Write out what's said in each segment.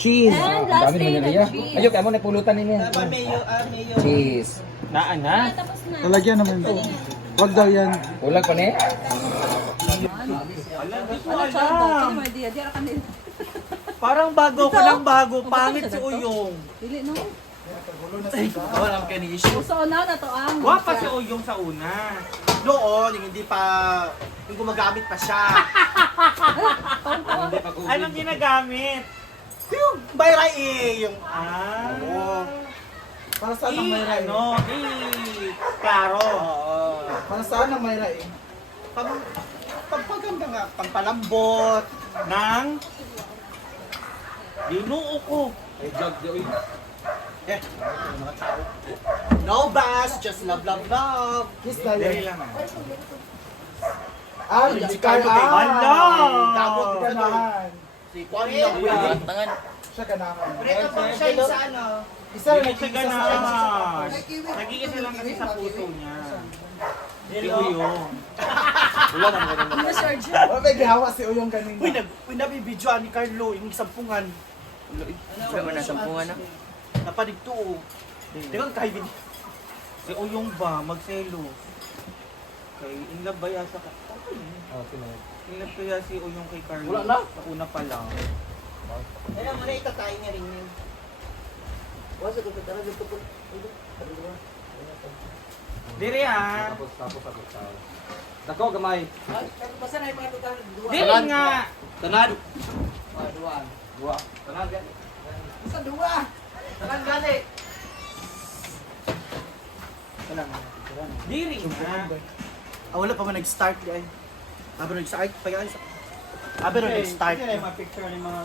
Cheese. And Ang last dami thing, naman the niya. cheese. Ayok, amo na pulutan ninyo. Mayo. Cheese. Ah, Na. tapos na. Lalagyan naman to. Wag daw yan. Kulang pa ni. Parang bago ko ng bago, pangit si Uyong. Dili no. Walang kani issue. So na to ang. Wapa si Uyong sa una. Noon, yung hindi pa, yung gumagamit pa siya. Anong ginagamit? Yung bayrae, yung oo. Para saan ang mayra eh? Klaro. Para saan ang mayra eh? Pagpaganda nga, pampalambot ng dinuo ko. Ay, jog, joy. Mga tao. No bass, just love, love, love. Kiss tayo. Dali lang Ah, si Carl. Hala! Tapos ganahan. Si Juan lang. Siya ganahan. Preto pang siya sa ano. Isa lang Hindi siya nag-isa sa ganahan. Nag-iisa lang kasi sa puso niya. Si Uyong. Wala may gihawa si Uyong kanina. Uy, nabibidyoan ni Carlo, yung sampungan. Ano ba na sampungan na? Napadigto. Tingnan kay Vin. Si Uyong ba, magselo. Kay in love ba yasa ka? Okay na. In love kaya si Uyong kay Carlo. Wala na. Sa una pa lang. Kaya mo na itatay niya rin yun. Wasa ko talaga dito po. Dire ah. Tapos. Dako, gamay. Basta na yung mga Dire nga. Tanan. Dua. Dua. Tanan, gan. Basta dua. Talang gali. Dire nga. Wala pa man nag-start guys. Pero nag-start pa yan. Pero nag-start.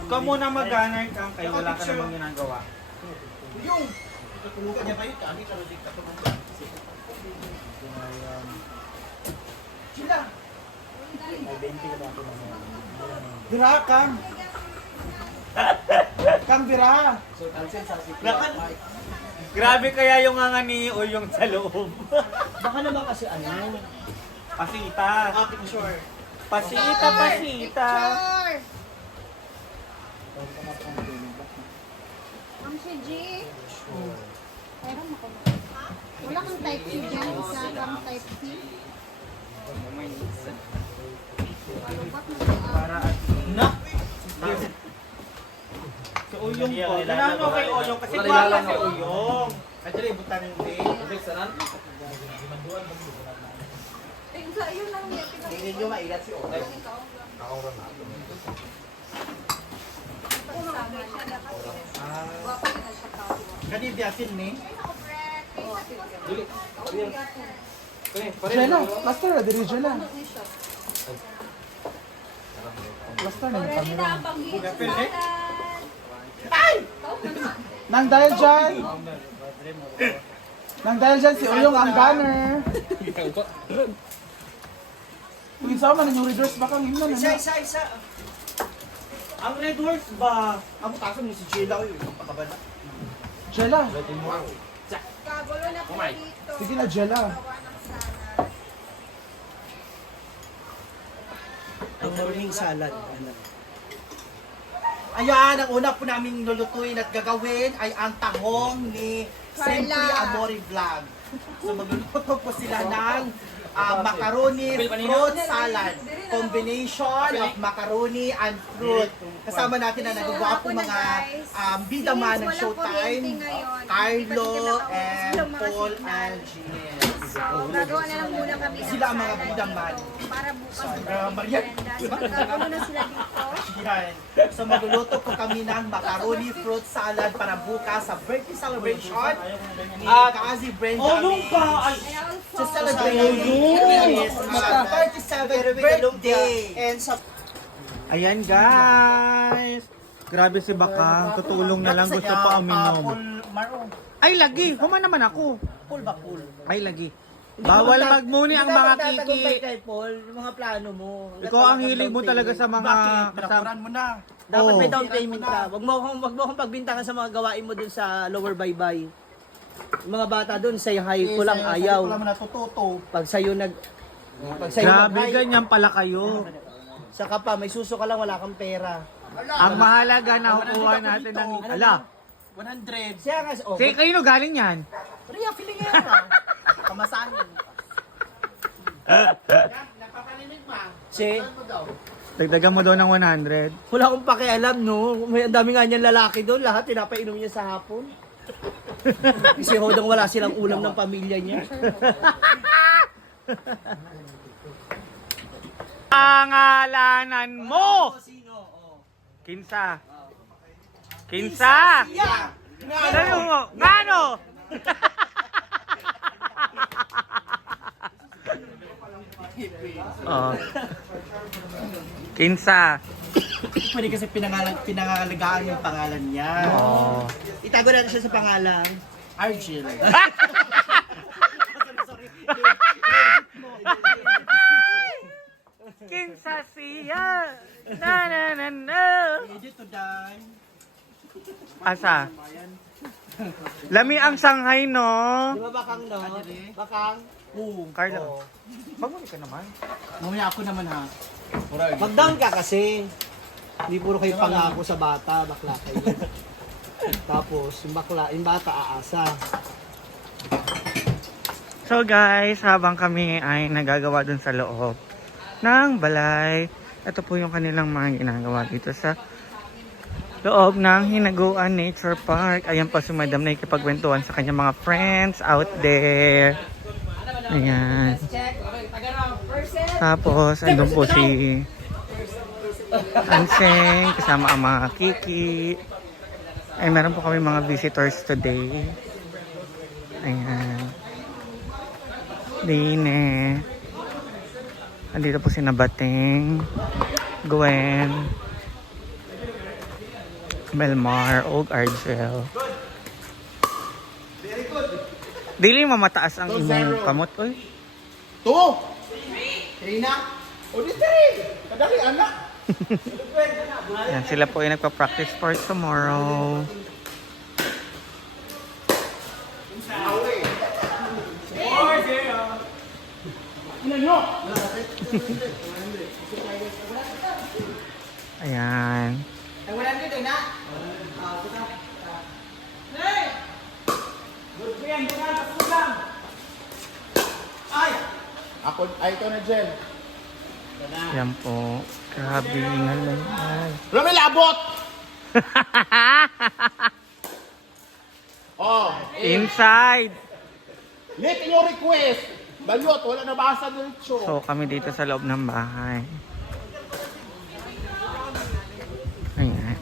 Ikaw muna mag-gunner kang kaya wala ka namang ginagawa. Yung! Tulugan niya pa yun. Kami karusik ka Sila! Bira kang. Kang bira. Grabe kaya yung nga ni Uyong sa loob. Baka naman kasi ano. Pasita. Picture. Pasita. Ang si G. Meron ako. Wala kang type C dyan. Sa kang type C. Para at si Uyong po. Pinano kay Uyong kasi Wala wala lang si ako. Uyong. Kasi ibutan yung day. Okay, sanan. Yun lang yan. Hindi nyo mailat si Ote. Ako ron na. Kani biyasin ni. Dili. Jela, plaster na diri Jela. Plaster na yung camera. Nang dahil dyan. Nang dahil dyan si Uyong ang gunner. Kung isa man yung readers baka himna na. Isa. Ang Red Horse ba? Ako kaso ni si Jela ko yung pakabala. Jela. Kagulo na po dito. Sige na Jela. Ang morning salad. Ayan, ang una po namin lulutuin at gagawin ay ang tahong ni Simply Amore Vlog. So magluluto po sila ng macaroni fruit salad. Combination of macaroni and fruit. Kasama natin na nagugwapo mga bida man ng Showtime. Carlo and Paul and Jean. So, gagawa na lang muna kami ng Sila ang mga salad bida man. dito para bukas Maria. gagawa na sila dito. Yan. So magluluto po kami ng macaroni fruit salad para bukas sa birthday celebration. Kasi Brenda Ay, to also, celebrate his 37th birthday. And sa Ayan guys. Grabe si Bakang. Tutulong na lang gusto pa aminom. Ay lagi. Human naman ako. pool ba pool? Ay lagi. Bawal magmuni ang mga kiki. Kay Paul, yung mga plano mo. Ikaw ang hilig mo talaga sa mga kasama. mo na. Dapat may Oo. down payment ka. Wag mo akong pagbintangan sa mga gawain mo dun sa lower baybay. Yung mga bata dun, say hi ko lang ayaw. Wala mo natututo. Pag sa'yo pag sa'yo Grabe nag-hi, ganyan pala kayo. saka pa, may suso ka lang, wala kang pera. Ang mahalaga na kukuha natin ng... Ala, 100. Siya kasi, oh, si kayo galing yan? Ria, Filingera. Kamasahin. Napapalimig ma. si, Dagdagan mo doon ng 100. wala akong pakialam, no? May ang dami nga niyan lalaki doon, lahat pinapainom niya sa hapon. Kasi hodang wala silang ulam ng pamilya niya. Pangalanan mo! Sino? Oh. Kinsa. Kinsa! Yeah. Ano mo? Ngano? Oh. Kinsa. Pwede kasi pinangalagaan yung pangalan niya. Oh. Itago natin siya sa pangalan. Argel. Kinsa siya. Na na na na. Ready to die. Asa? Lami ang Shanghai, no? Di ba bakang, no? Bakang? Oo. Carlo. Pagmuli ka naman. Mamaya ako naman ha. Mag-down ka kasi. Hindi puro kayo pangako sa bata, bakla kayo. Tapos, yung bata aasa. So guys, habang kami ay nagagawa dun sa loob ng balay, ito po yung kanilang mga ginagawa dito sa loob ng Hinaguan Nature Park. Ayan pa si Madam na ikipagwentuhan sa kanyang mga friends out there. Ayan. Tapos, andun po si Anseng, kasama ang mga Kiki. Ay, meron po kami mga visitors today. Ayan. Dine. Andito po si Nabating, Gwen, Belmar, Og Argel. Dili mamataas ang imong kamot, oy. To! Trina! O di three! Kadali anak! Yan, sila po ay nagpa-practice for tomorrow. Ayan. Ay, wala dito na! Ako, ay ito na Jen. Yan po. Grabe nga lang. Wala may labot! Oh, Inside! late yung request. Balot, wala nabasa dito. So kami dito sa loob ng bahay. Ayan.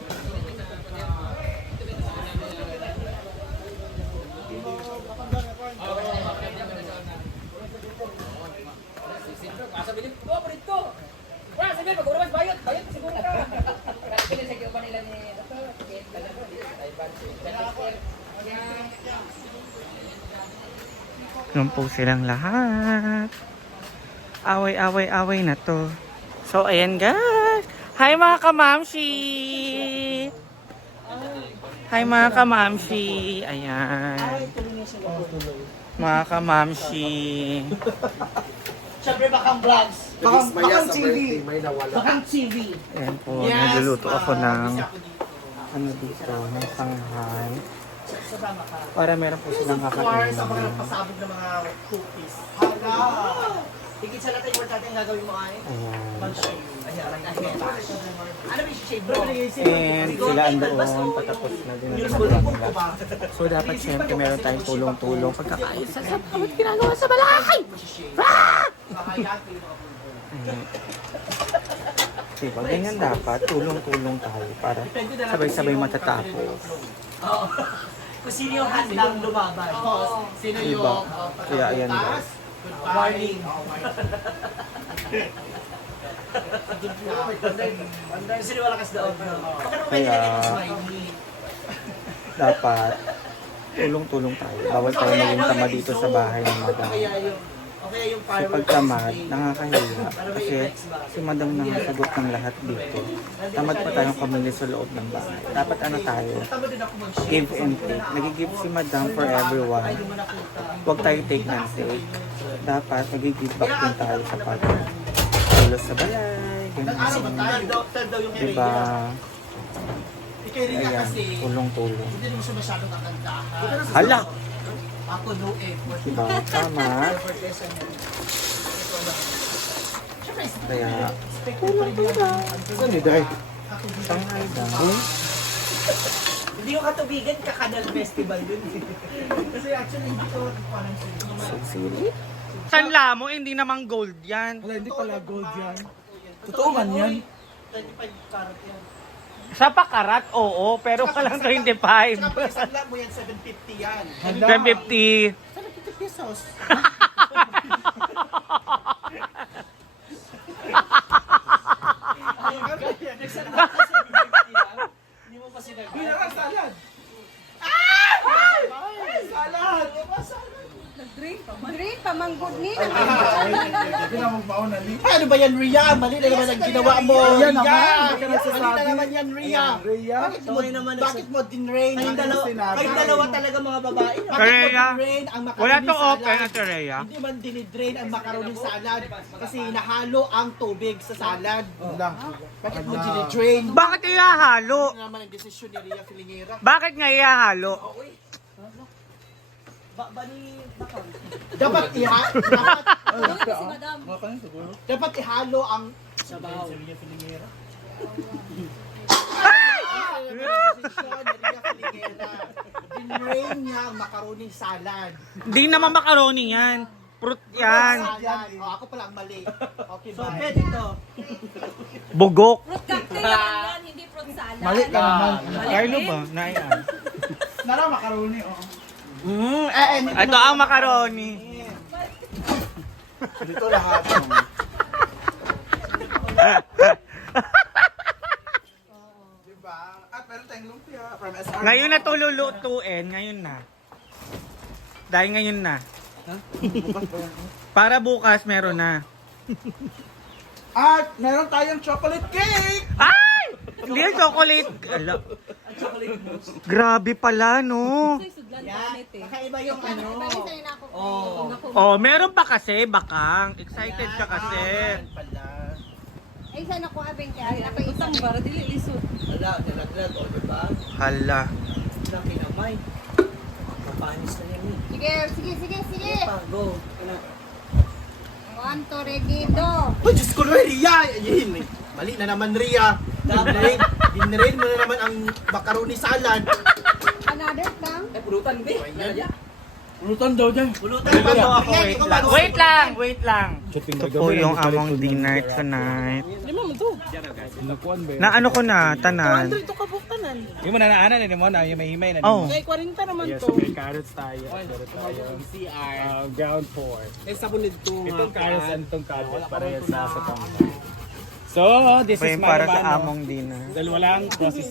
Yun po silang lahat. Away na to. So, ayan guys. Hi mga kamamshi! Hi mga kamamshi! Ayan. Mga kamamshi. Siyempre bakang vlogs. Bakang TV. Bakang TV. Ayan po. Nagluluto ako ng ano dito, ng Shanghai. Para meron po silang kakainin. Sa mga pasabog ng mga cookies. Higit sa lahat, importante ang gagawin mo ay Ayan. mag-shave. Ayan, ano ba yung shave bro? And sila andoon, patapos na din ang ginagawa nila. So dapat syempre meron tayong tulong-tulong pagkakaayos sa dapat ginagawa sa balay! Diba, ganyan dapat, tulong-tulong tayo para sabay-sabay matatapos. Oo. Kung sino yung handang lumaban. Sino Diba? yung Kaya ayan guys. Warning. Kasi wala kas daog. Baka naman pwede Kaya- lagyan ng smiley. Dapat tulong-tulong tayo. Bawal tayo maging tama dito sa bahay ng madam. O kaya yung Kasi pag tamad, nakakahiya. Kasi si madam nakasagot ng lahat dito. Tamad pa tayong pamilya sa loob ng bahay. Dapat ano tayo, Tama din ako mag-shave. give and take. Nag-give si madam for everyone. Huwag tayo take and take. Dapat nag-give back din tayo sa pag-tulos sa balay. Ganyan. Third daw yung Diba? kay Rina Ayan, kasi, tulong-tulong. hindi naman siya masyadong kagandahan. Hala! Ako no effort. Diba? Tama. Kaya, Ano dahil? tangay daw. Hindi ko katubigan, kakanal festival dun. Kasi actually, hindi ko parang Sili? Sanla mo, hindi naman gold yan. Wala, hindi pala gold yan. Totoo man yan. 25 karat yan. Sa pakarat, oo, pero walang 25. Saka pag isang lang mo yan, 750 yan. 750. 750 pesos. Hindi mo pa sinabi. Salad! Drink, pamanggod ni. Hindi na magmauna ni. Ano ba yan, Ria? Mali na naman ang ginawa mo. Ria naman, Ria! hindi ka nagsasabi. Mali na naman yan, Ria. Rhea, Bakit mo dinrain? Kayong dalawa talaga mga babae. Bakit mo Rhea, dinrain ang macaroni wala to salad? open at Rhea. Hindi man dinidrain ang macaroni salad kasi nahalo ang tubig sa salad. lang. Bakit mo dinidrain? Bakit ihahalo? Ano naman ang desisyon ni Ria Filingera? Bakit nga ihahalo? Dapat dapat ihalo ang sabaw. Ria Filingera. Desisyon ni Ria Filingera. Dinrain niya ang macaroni salad. Hindi naman macaroni yan. Fruit yan. Salad. Oh, ako pala ang mali. Okay, So, bye. pwede to. Bugok. Fruit cocktail naman yan, hindi fruit salad. Mali ka naman. Carlo ba? Naian. Nara macaroni, oh. Ito ang macaroni. Dito lahat. Diba? At meron tayong lumpia from SR. Ngayon na to lulutuin. Ngayon na. Dahil ngayon na. Para bukas meron na. At meron tayong chocolate cake! Ay! Hindi yung chocolate. Ala. Grabe pala, no? Ito'y sudlan planet eh. Kakaiba yung ano. Balisayin ako. Oh, meron pa kasi, bakang. Excited ka kasi. Pala. Ay, sana ko abeng kaya. Ay, ako isang bara, dili isod. Wala, nilaglag, o diba? Hala. Laki na may. Mapanis na yan eh. Sige. Pa, go. Ano? One to regido. Oh, Diyos ko naman, Ria! Yun, mali na naman, Ria. Dinrain mo na naman ang macaroni salad. Another lang. Ay, pulutan, be. Pulutan daw dyan. Pulutan Ito pa ako, wait lang. Wait lang. Ito po yung among dinner tonight. Na ano ko na, tanan. Yung mo na naanan, hindi mo na, yung may himay na. Oh. Yes, may carrots tayo. Meron tayo. Ground pork. May sabon nito. Itong carrots and itong carrots parehas sa pamilya. So, this Ito is yung my para sa among dinner. Dahil walang process